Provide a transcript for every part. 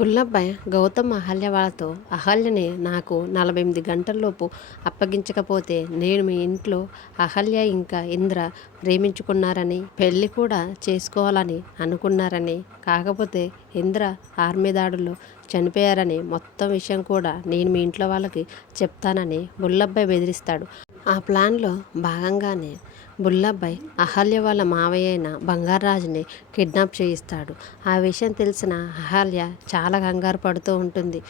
బుల్లబ్బాయ్ గౌతమ్ అహల్య వాళ్ళతో అహల్యని నాకు 48 గంటల్లోపు అప్పగించకపోతే నేను మీ ఇంట్లో అహల్య ఇంకా ఇంద్ర ప్రేమించుకున్నారని పెళ్ళి కూడా చేసుకోవాలని అనుకున్నారని కాకపోతే ఇంద్ర ఆర్మీ దాడుల్లో చనిపోయారని మొత్తం విషయం కూడా నేను మీ ఇంట్లో వాళ్ళకి చెప్తానని బుల్లబ్బాయ్ బెదిరిస్తాడు. ఆ ప్లాన్లో భాగంగానే బుల్లబ్బాయ్ అహల్య వాళ్ళ మావయ్య అయిన బంగారాజుని కిడ్నాప్ చేయిస్తాడు. ఆ విషయం తెలిసిన అహల్య చాలా కంగారు పడుతూ ఉంటుంది.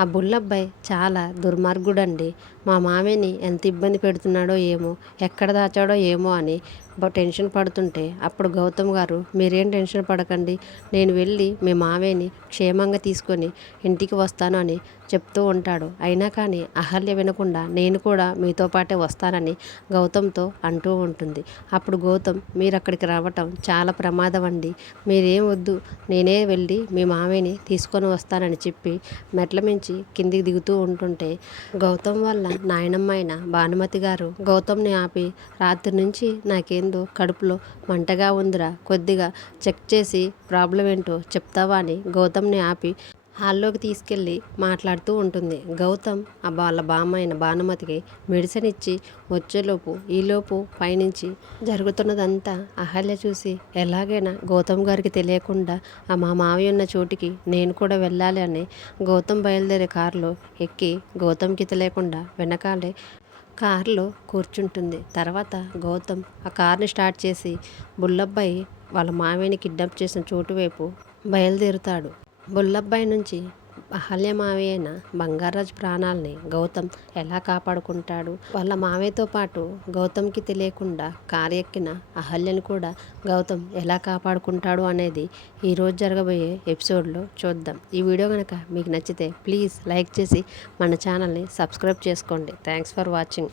ఆ బుల్లబ్బాయ్ చాలా దుర్మార్గుడండి. మా మామయ్యని ఎంత ఇబ్బంది పెడుతున్నాడో ఏమో, ఎక్కడ దాచాడో ఏమో అని టెన్షన్ పడుతుంటే అప్పుడు గౌతమ్ గారు మీరేం టెన్షన్ పడకండి, నేను వెళ్ళి మీ మావయ్యని క్షేమంగా తీసుకొని ఇంటికి వస్తాను అని చెప్తూ ఉంటాడు. అయినా కానీ అహల్య వినకుండా నేను కూడా మీతో పాటే వస్తానని గౌతమ్తో అంటూ ఉంటుంది. అప్పుడు గౌతమ్ మీరు అక్కడికి రావటం చాలా ప్రమాదం అండి, మీరేం వద్దు, నేనే వెళ్ళి మీ మామయ్యని తీసుకొని వస్తానని చెప్పి మెట్ల మించి కిందికి దిగుతూ ఉంటుంటే గౌతమ్ వాళ్ళ నాయనమ్మ అయిన భానుమతి గారు గౌతమ్ని ఆపి రాత్రి నుంచి నాకేందో కడుపులో మంటగా ఉందిరా, కొద్దిగా చెక్ చేసి ప్రాబ్లం ఏంటో చెప్తావా అని గౌతమ్ని ఆపి హాల్లోకి తీసుకెళ్ళి మాట్లాడుతూ ఉంటుంది. గౌతమ్ వాళ్ళ బామ్మ అయిన భానుమతికి మెడిసిన్ ఇచ్చి వచ్చేలోపు ఈలోపు పైనుంచి జరుగుతున్నదంతా అహల్య చూసి ఎలాగైనా గౌతమ్ గారికి తెలియకుండా మా మావయ్య ఉన్న చోటికి నేను కూడా వెళ్ళాలి అని గౌతమ్ బయలుదేరే కారులో ఎక్కి గౌతమ్కి తెలియకుండా వెనకాలే కారులో కూర్చుంటుంది. తర్వాత గౌతమ్ ఆ కార్ని స్టార్ట్ చేసి బుల్లబ్బాయి వాళ్ళ మావయ్యని కిడ్నాప్ చేసిన చోటు వైపు బయలుదేరుతాడు. బుల్లబ్బాయి నుంచి అహల్య మావయ్య అయిన బంగారాజు ప్రాణాలని గౌతమ్ ఎలా కాపాడుకుంటాడు, వాళ్ళ మావయ్యతో పాటు గౌతమ్కి తెలియకుండా కారు ఎక్కిన అహల్యని కూడా గౌతమ్ ఎలా కాపాడుకుంటాడు అనేది ఈరోజు జరగబోయే ఎపిసోడ్లో చూద్దాం. ఈ వీడియో కనుక మీకు నచ్చితే ప్లీజ్ లైక్ చేసి మన ఛానల్ని సబ్స్క్రైబ్ చేసుకోండి. Thanks for watching.